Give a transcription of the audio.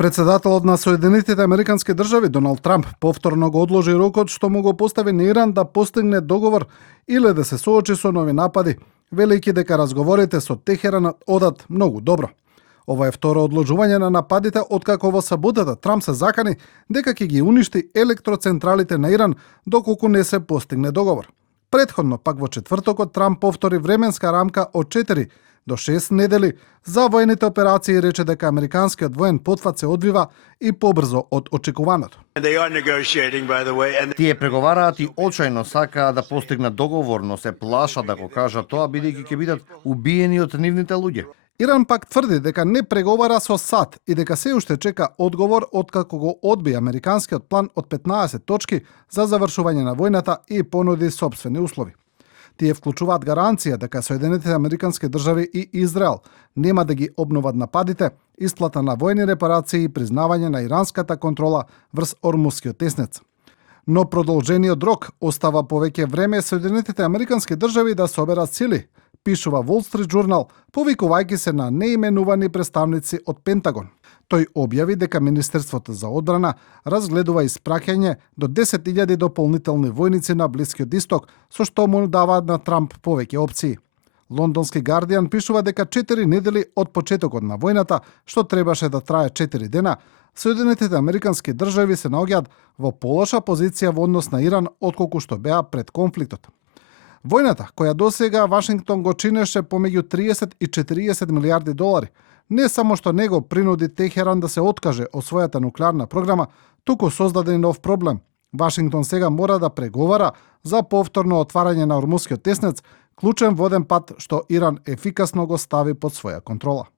Председателот на Соединетите Американски држави Доналд Трамп повторно го одложи рокот што му го постави на Иран да постигне договор или да се соочи со нови напади, велејќи дека разговорите со Техеран одат многу добро. Ова е второ одложување на нападите откако во саботата Трамп се закани дека ќе ги уништи електроцентралите на Иран доколку не се постигне договор. Претходно пак во четвртокот Трамп повтори временска рамка од 4 до 6 недели за воените операции и рече дека американскиот воен потфат се одвива и побрзо од очекуваното. Тие преговараат и очајно сакаат да постигнат договор, но се плашат да го кажат тоа бидејќи ќе бидат убиени од нивните луѓе. Иран пак тврди дека не преговара со САД и дека се уште чека одговор откако го одби американскиот план од 15 точки за завршување на војната и понуди сопствени услови. Тие вклучуваат гаранција дека Соединетите Американски држави и Израел нема да ги обноват нападите, исплата на војни репарации и признавање на иранската контрола врз Ормускиот теснец. Но продолжениот рок остава повеќе време Соединетите Американски држави да соберат сили, пишува Wall Street Journal, повикувајќи се на неименувани представници од Пентагон. Тој објави дека Министерството за одбрана разгледува испраќање до 10.000 дополнителни војници на Блискиот Исток, со што му даваат на Трамп повеќе опции. Лондонски Гардијан пишува дека 4 недели од почетокот на војната, што требаше да трае 4 дена, Соединетите Американски држави се наоѓаат во полоша позиција во однос на Иран отколку што беа пред конфликтот. Војната, која досега Вашингтон го чинеше помеѓу 30 и 40 милиарди долари, не само што него принуди Техеран да се откаже од својата нуклеарна програма, туку создаде нов проблем. Вашингтон сега мора да преговара за повторно отварање на Ормускиот теснец, клучен воден пат што Иран ефикасно го стави под своја контрола.